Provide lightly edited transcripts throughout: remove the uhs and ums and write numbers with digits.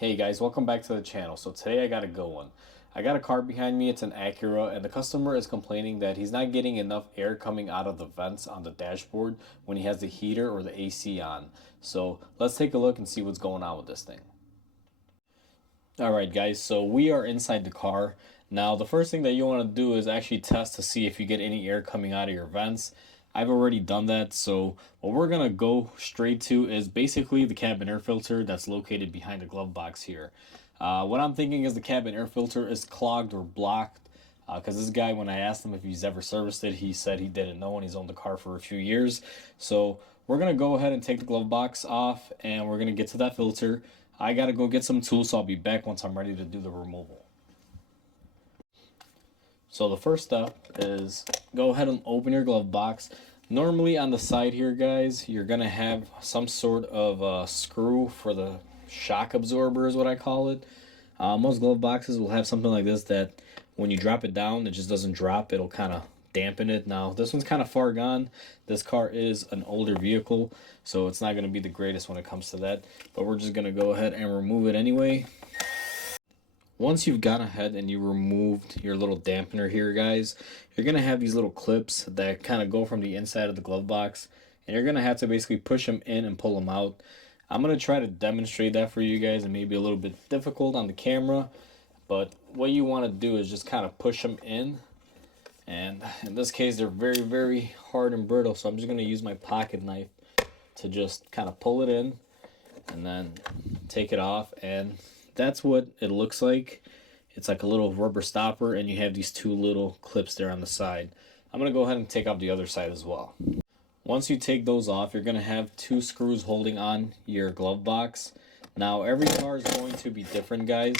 Hey guys, welcome back to the channel. So today I got a good one. I got a car behind me, it's an Acura, and the customer is complaining that he's not getting enough air coming out of the vents on the dashboard when he has the heater or the AC on. So let's take a look and see what's going on with this thing. Alright guys, so we are inside the car. Now the first thing that you want to do is actually test to see if you get any air coming out of your vents. I've already done that, so what we're going to go straight to is basically the cabin air filter that's located behind the glove box here. What I'm thinking is the cabin air filter is clogged or blocked, because this guy, when I asked him if he's ever serviced it, he said he didn't know and he's owned the car for a few years. So we're going to go ahead and take the glove box off and we're going to get to that filter. I got to go get some tools, so I'll be back once I'm ready to do the removal. So the first step is go ahead and open your glove box. Normally on the side here, guys, you're going to have some sort of screw for the shock absorber is what I call it. Most glove boxes will have something like this that when you drop it down, it just doesn't drop. It'll kind of dampen it. Now, this one's kind of far gone. This car is an older vehicle, so it's not going to be the greatest when it comes to that. But we're just going to go ahead and remove it anyway. Once you've gone ahead and you removed your little dampener here, guys, you're going to have these little clips that kind of go from the inside of the glove box, and you're going to have to basically push them in and pull them out. I'm going to try to demonstrate that for you guys. It may be a little bit difficult on the camera, but what you want to do is just kind of push them in. And in this case, they're very, very hard and brittle, so I'm just going to use my pocket knife to just kind of pull it in and then take it off, and that's what it looks like. It's like a little rubber stopper, and you have these two little clips there on the side. I'm going to go ahead and take off the other side as well. Once you take those off, you're going to have two screws holding on your glove box. Now, every car is going to be different, guys.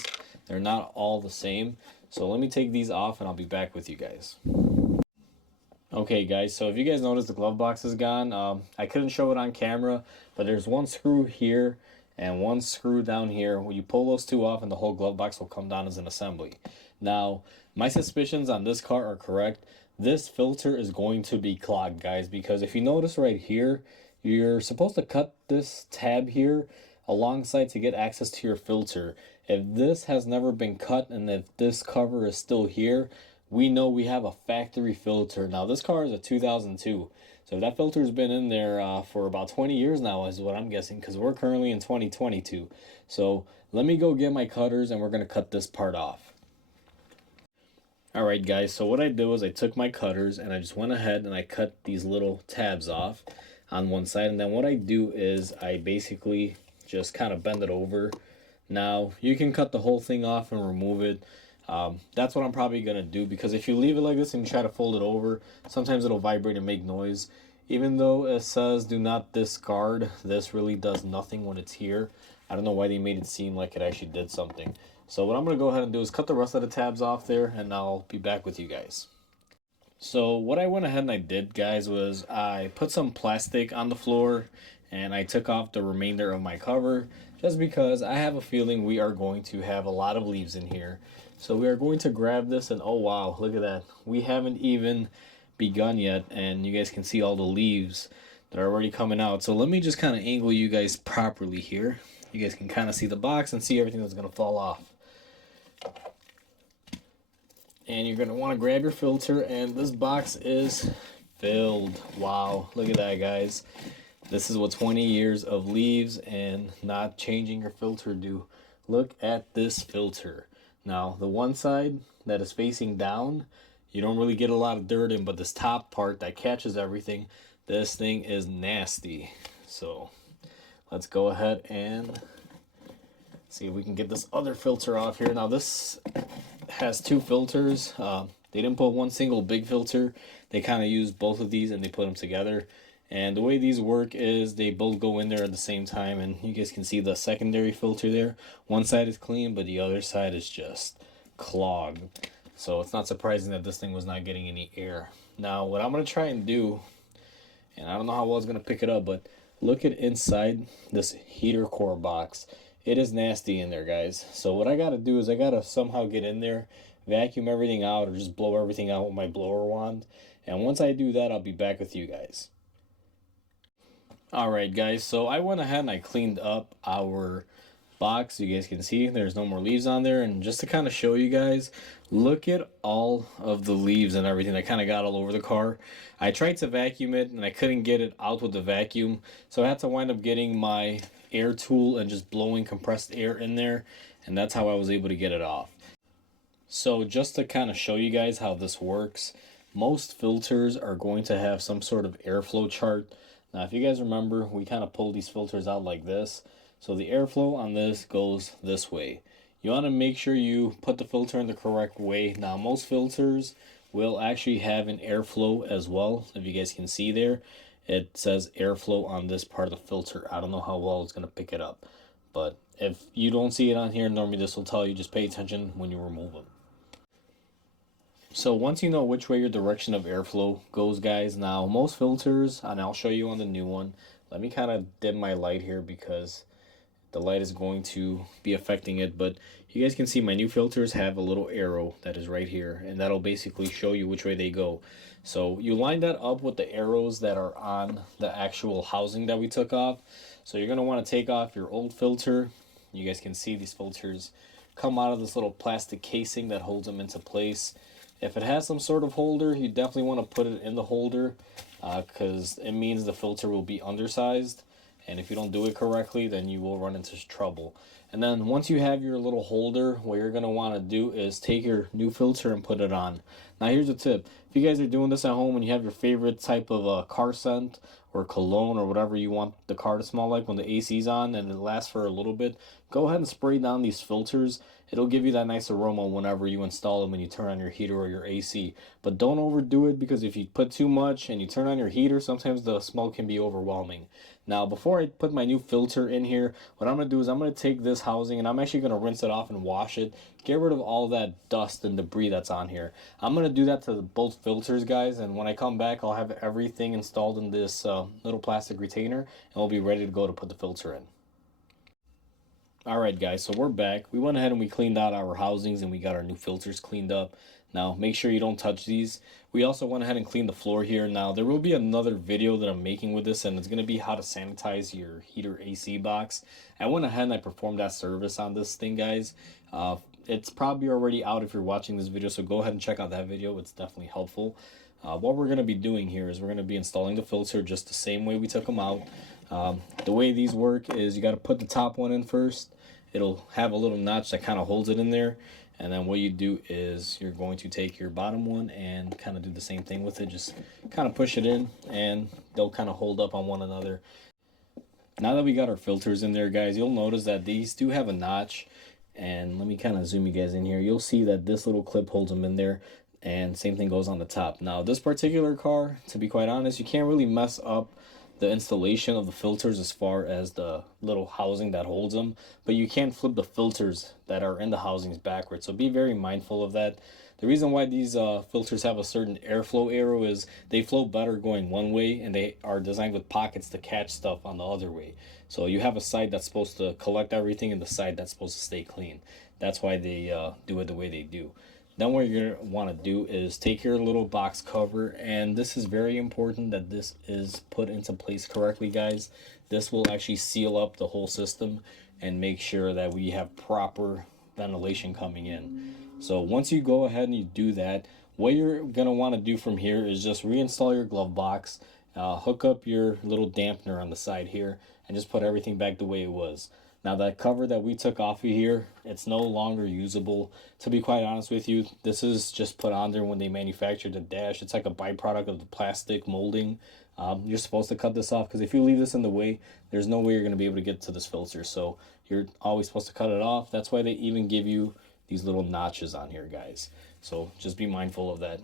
They're not all the same. So let me take these off, and I'll be back with you guys. Okay guys, so if you guys notice the glove box is gone, I couldn't show it on camera, but there's one screw here and one screw down here. When you pull those two off, and the whole glove box will come down as an assembly. Now, my suspicions on this car are correct. This filter is going to be clogged, guys, because if you notice right here, you're supposed to cut this tab here alongside to get access to your filter. If this has never been cut and if this cover is still here, we know we have a factory filter. Now, this car is a 2002, so that filter's been in there for about 20 years now is what I'm guessing, because we're currently in 2022. So let me go get my cutters and we're going to cut this part off. Alright guys, so what I did was I took my cutters and I just went ahead and I cut these little tabs off on one side, and then what I do is I basically just kind of bend it over. Now, you can cut the whole thing off and remove it. That's what I'm probably going to do, because if you leave it like this and you try to fold it over, sometimes it'll vibrate and make noise. Even though it says do not discard, this really does nothing when it's here. I don't know why they made it seem like it actually did something. So what I'm going to go ahead and do is cut the rest of the tabs off there, and I'll be back with you guys. So what I went ahead and I did, guys, was I put some plastic on the floor and I took off the remainder of my cover, just because I have a feeling we are going to have a lot of leaves in here. So we are going to grab this, and oh wow, look at that. We haven't even begun yet, and you guys can see all the leaves that are already coming out. So let me just kind of angle you guys properly here. You guys can kind of see the box and see everything that's going to fall off. And you're going to want to grab your filter, and this box is filled. Wow, look at that, guys. This is what 20 years of leaves and not changing your filter do. Look at this filter. Now, the one side that is facing down, you don't really get a lot of dirt in, but this top part that catches everything, this thing is nasty. So let's go ahead and see if we can get this other filter off here. Now, this has two filters. They didn't put one single big filter. They kind of used both of these and they put them together. And the way these work is they both go in there at the same time, and you guys can see the secondary filter there. One side is clean, but the other side is just clogged. So it's not surprising that this thing was not getting any air. Now, what I'm going to try and do, and I don't know how well it's going to pick it up, but look at inside this heater core box. It is nasty in there, guys. So what I got to do is I got to somehow get in there, vacuum everything out, or just blow everything out with my blower wand. And once I do that, I'll be back with you guys. Alright guys, so I went ahead and I cleaned up our box, you guys can see there's no more leaves on there. And just to kind of show you guys, look at all of the leaves and everything that kind of got all over the car. I tried to vacuum it and I couldn't get it out with the vacuum, so I had to wind up getting my air tool and just blowing compressed air in there, and that's how I was able to get it off. So just to kind of show you guys how this works, most filters are going to have some sort of airflow chart. Now, if you guys remember, we kind of pull these filters out like this. So the airflow on this goes this way. You want to make sure you put the filter in the correct way. Now, most filters will actually have an airflow as well. If you guys can see there, it says airflow on this part of the filter. I don't know how well it's going to pick it up, but if you don't see it on here, normally this will tell you. Just pay attention when you remove them. So once you know which way your direction of airflow goes, guys, now most filters, and I'll show you on the new one. Let me kind of dim my light here because the light is going to be affecting it, but you guys can see my new filters have a little arrow that is right here, and that'll basically show you which way they go. So you line that up with the arrows that are on the actual housing that we took off. So you're going to want to take off your old filter. You guys can see these filters come out of this little plastic casing that holds them into place. If it has some sort of holder, you definitely want to put it in the holder because it means the filter will be undersized. And if you don't do it correctly, then you will run into trouble. And then once you have your little holder, what you're going to want to do is take your new filter and put it on. Now here's a tip. If you guys are doing this at home and you have your favorite type of car scent or cologne or whatever you want the car to smell like when the AC's on and it lasts for a little bit, go ahead and spray down these filters. It'll give you that nice aroma whenever you install them when you turn on your heater or your AC. But don't overdo it, because if you put too much and you turn on your heater, sometimes the smell can be overwhelming. Now, before I put my new filter in here, what I'm going to do is I'm going to take this housing and I'm actually going to rinse it off and wash it. Get rid of all that dust and debris that's on here. I'm going to do that to both filters, guys, and when I come back, I'll have everything installed in this little plastic retainer, and we'll be ready to go to put the filter in. Alright guys, so we're back. We went ahead and we cleaned out our housings and we got our new filters cleaned up. Now make sure you don't touch these. We also went ahead and cleaned the floor here. Now there will be another video that I'm making with this, and it's going to be how to sanitize your heater AC box. I went ahead and I performed that service on this thing, guys. It's probably already out if you're watching this video, so go ahead and check out that video. It's definitely helpful. What we're going to be doing here is we're going to be installing the filter just the same way we took them out. The way these work is you got to put the top one in first. It'll have a little notch that kind of holds it in there, and then what you do is you're going to take your bottom one and kind of do the same thing with it. Just kind of push it in and they'll kind of hold up on one another. Now that we got our filters in there, guys, you'll notice that these do have a notch, and let me kind of zoom you guys in here. You'll see that this little clip holds them in there, and same thing goes on the top. Now this particular car, to be quite honest, you can't really mess up the installation of the filters as far as the little housing that holds them, but you can flip the filters that are in the housings backwards, so be very mindful of that. The reason why these filters have a certain airflow arrow is they flow better going one way, and they are designed with pockets to catch stuff on the other way. So you have a side that's supposed to collect everything and the side that's supposed to stay clean. That's why they do it the way they do. Then what you're going to want to do is take your little box cover, and this is very important that this is put into place correctly, guys. This will actually seal up the whole system and make sure that we have proper ventilation coming in. So once you go ahead and you do that, what you're going to want to do from here is just reinstall your glove box, hook up your little dampener on the side here, and just put everything back the way it was. Now that cover that we took off of here, it's no longer usable. To be quite honest with you, this is just put on there when they manufactured the dash. It's like a byproduct of the plastic molding. You're supposed to cut this off, because if you leave this in the way, there's no way you're going to be able to get to this filter. So you're always supposed to cut it off. That's why they even give you these little notches on here, guys. So just be mindful of that.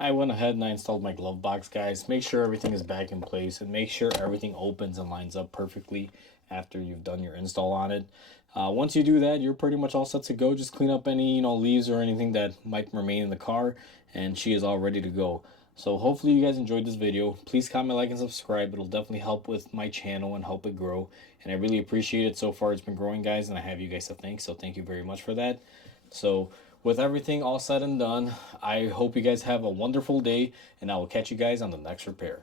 I went ahead and I installed my glove box, guys. Make sure everything is back in place and make sure everything opens and lines up perfectly after you've done your install on it. Once you do that, you're pretty much all set to go. Just clean up any leaves or anything that might remain in the car, and she is all ready to go. So hopefully you guys enjoyed this video. Please comment, like, and subscribe. It'll definitely help with my channel and help it grow, and I really appreciate it. So far it's been growing, guys, and I have you guys to thank, so thank you very much for that. So with everything all said and done, I hope you guys have a wonderful day, and I will catch you guys on the next repair.